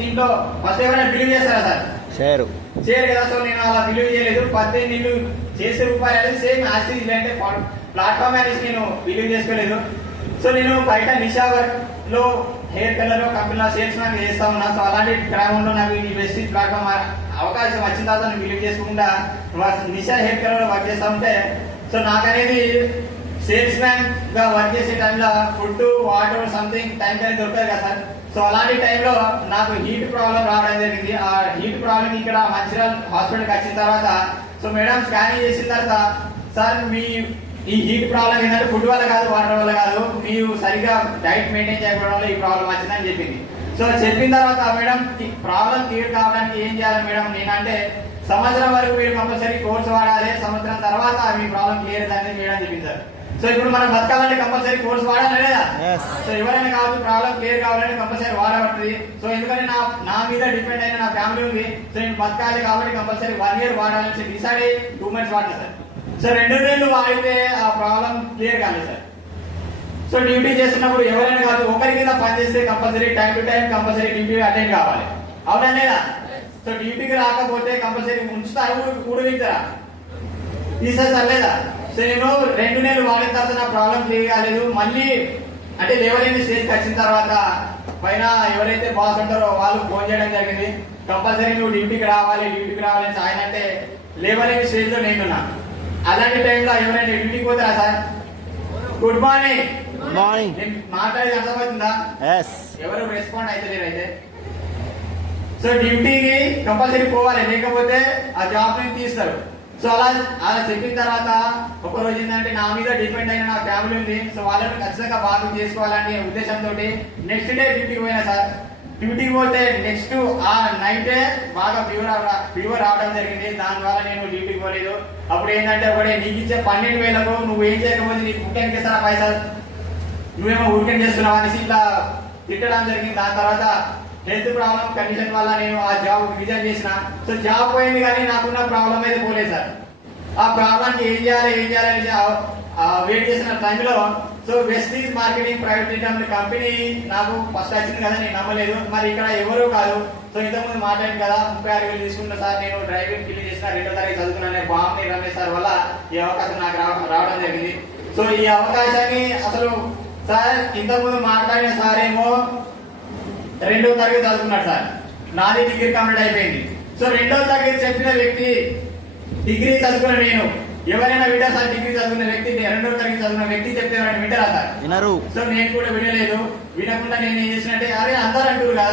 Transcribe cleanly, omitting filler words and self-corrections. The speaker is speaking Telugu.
దీంట్లో ఫస్ట్ ఎవరైనా బిలీవ్ చేస్తారా సార్? చేయరు కదా. సో నేను అలా బిలీవ్ చేయలేదు. 18 నీళ్ళు చేసే రూపాయలు అనేది సేమ్ యాసిడ్ అంటే ప్లాట్ఫామ్ అనేసి నేను బిలీవ్ చేసుకోలేదు. సో నేను బయట నిషా లో హెయిర్ కలర్ లో కంపెనీలో సేల్స్ మ్యాన్ చేస్తా ఉన్నా. సో అలాంటి క్రమంలో నాకు ఈ వెస్టీజ్ ప్లాట్ఫామ్ అవకాశం వచ్చిన తర్వాత నేను బిలీవ్ చేసుకోకుండా నిషా హెయిర్ కలర్ లో వర్క్ చేస్తా ఉంటే, సో నాకు అనేది సేల్స్ మ్యాన్ గా వర్క్ చేసే టైంలో ఫుడ్ వాటర్ సంథింగ్ టైం అనేది దొరకదు కదా సార్. సో అలాంటి టైంలో నాకు హీట్ ప్రాబ్లం రావడం జరిగింది. ఆ హీట్ ప్రాబ్లం ఇక్కడ మంచిర్యాల హాస్పిటల్కి వచ్చిన తర్వాత, సో మేడం స్కానింగ్ చేసిన తర్వాత, సార్ మీ ఈ హీట్ ప్రాబ్లం ఏంటంటే ఫుడ్ వల్ల కాదు, వాటర్ వల్ల కాదు, మీరు సరిగా డైట్ మెయింటైన్ చేయకపోవడం వల్ల ఈ ప్రాబ్లం వచ్చిందని చెప్పింది. సో చెప్పిన తర్వాత మేడం ప్రాబ్లం క్లియర్ కావడానికి ఏం చేయాలి మేడం? నేనంటే సంవత్సరం వరకు మీరు కంపల్సరీ కోర్స్ వాడాలి, సంవత్సరం తర్వాత మీ ప్రాబ్లం క్లియర్ అని మేడం చెప్పింది సార్. సో ఇప్పుడు మనం బతకాలంటే కంపల్సరీ కోర్స్ వాడాలి లేదా? సో ఎవరైనా కావచ్చు ప్రాబ్లం క్లియర్ కావాలంటే కంపల్సరీ వాడబడుతుంది. సో ఎందుకంటే నా మీద డిపెండ్ అయిన నా ఫ్యామిలీ ఉంది. సో నేను బతకాలి కాబట్టి కంపల్సరీ 1 year వాడాలని డిసైడ్ అయ్యి 2 months వాడినా సార్. సో 2 నెలలు వాడితే ఆ ప్రాబ్లం క్లియర్ కాలేదు సార్. సో డ్యూటీ చేస్తున్నప్పుడు ఎవరైనా కాదు ఒకరి మీద పనిచేస్తే compulsory time to time compulsory duty attend కావాలి, అవునా లేదా? సో డ్యూటీకి రాకపోతే కంపల్సరీ ఉంచుతారు, ఊడవిస్తారా, తీసేస్తారు లేదా? సో నేను 2 నెలలు వాడిన తర్వాత నా ప్రాబ్లం క్లియర్ కాలేదు. మళ్ళీ అంటే లేవలేని స్టేజ్కి వచ్చిన తర్వాత పైన ఎవరైతే బాస్ ఉంటారో వాళ్ళు ఫోన్ చేయడం జరిగింది. కంపల్సరీ నువ్వు డ్యూటీకి రావాలి అని. ఆయన అంటే లేవలేని స్టేజ్ లో నేనున్నా. అలాంటి టైంలో ఎవరైనా డ్యూటీకి పోతారా సార్? గుడ్ మార్నింగ్ నేను మాట్లాడేది అర్థమవుతుందా? ఎవరు రెస్పాండ్ అయితే లేరైతే. సో డ్యూటీకి కంపల్సరీ పోవాలి, లేకపోతే ఆ జాబ్ నుంచి తీస్తారు. సో అలా చెప్పిన తర్వాత ఒక రోజు ఏంటంటే నా మీద డిపెండ్ అయిన నా ఫ్యామిలీ ఉంది. సో వాళ్ళని ఖచ్చితంగా బాగా చేసుకోవాలనే ఉద్దేశంతో నెక్స్ట్ డే డ్యూటీకి పోయినా సార్. డ్యూటీకి పోతే నెక్స్ట్ ఆ నైటే బాగా ఫీవర్ రావడం జరిగింది. దాని ద్వారా నేను డ్యూటీకి పోలేదు. అప్పుడు ఏంటంటే ఒకటే నీకు ఇచ్చే 12,000కు నువ్వు ఏం చేయకపోతే నీకు ముఖ్యానికి ఇస్తారా పైసలు, నువ్వేమో ఊరికేం చేస్తున్నావు అనేసి ఇట్లా తిట్టడం జరిగింది. దాని తర్వాత హెల్త్ ప్రాబ్లం కండిషన్ వల్ల నేను ఆ జాబ్ రిజైన్ చేసిన. సో జాబ్ పోయింది కానీ నాకున్న ప్రాబ్లం అయితే పోలేదు సార్. ఆ ప్రాబ్లంకి ఏం చేయాలి అనేసి వెయిట్ చేసిన టైంలో so Vestige marketing private limited company నాకు ఫస్ట్ వచ్చింది కదా, నేను నమ్మలేదు. మరి ఇక్కడ ఎవరో కాదు. సో ఇంతకుముందు మాట్లాడింది కదా 36,000 తీసుకున్నా సార్, నేను డ్రైవింగ్ ఫిల్ చేసిన 2వ తరగతి చదువుకున్నాను. బాగుంది రమేష్ సార్ వల్ల ఈ అవకాశం నాకు రావడం జరిగింది. సో ఈ అవకాశాన్ని అసలు సార్ ఇంతకుముందు మాట్లాడిన సార్ ఏమో 2వ తరగతి చదువుకున్నాడు సార్, నాది డిగ్రీ కంప్లీట్ అయిపోయింది. సో 2వ తరగతి చెప్పిన వ్యక్తి డిగ్రీ చదువుకున్న నేను ఎవరైనా వింటారు సార్? డిగ్రీ చదువుకున్న వ్యక్తి 2వ తరగతి చదువుకున్న వ్యక్తి చెప్తే వింటారా సార్? సో నేను కూడా వినలేదు. వినకుండా నేను ఏం చేసినట్టే అరే అందరూ అంటారు కదా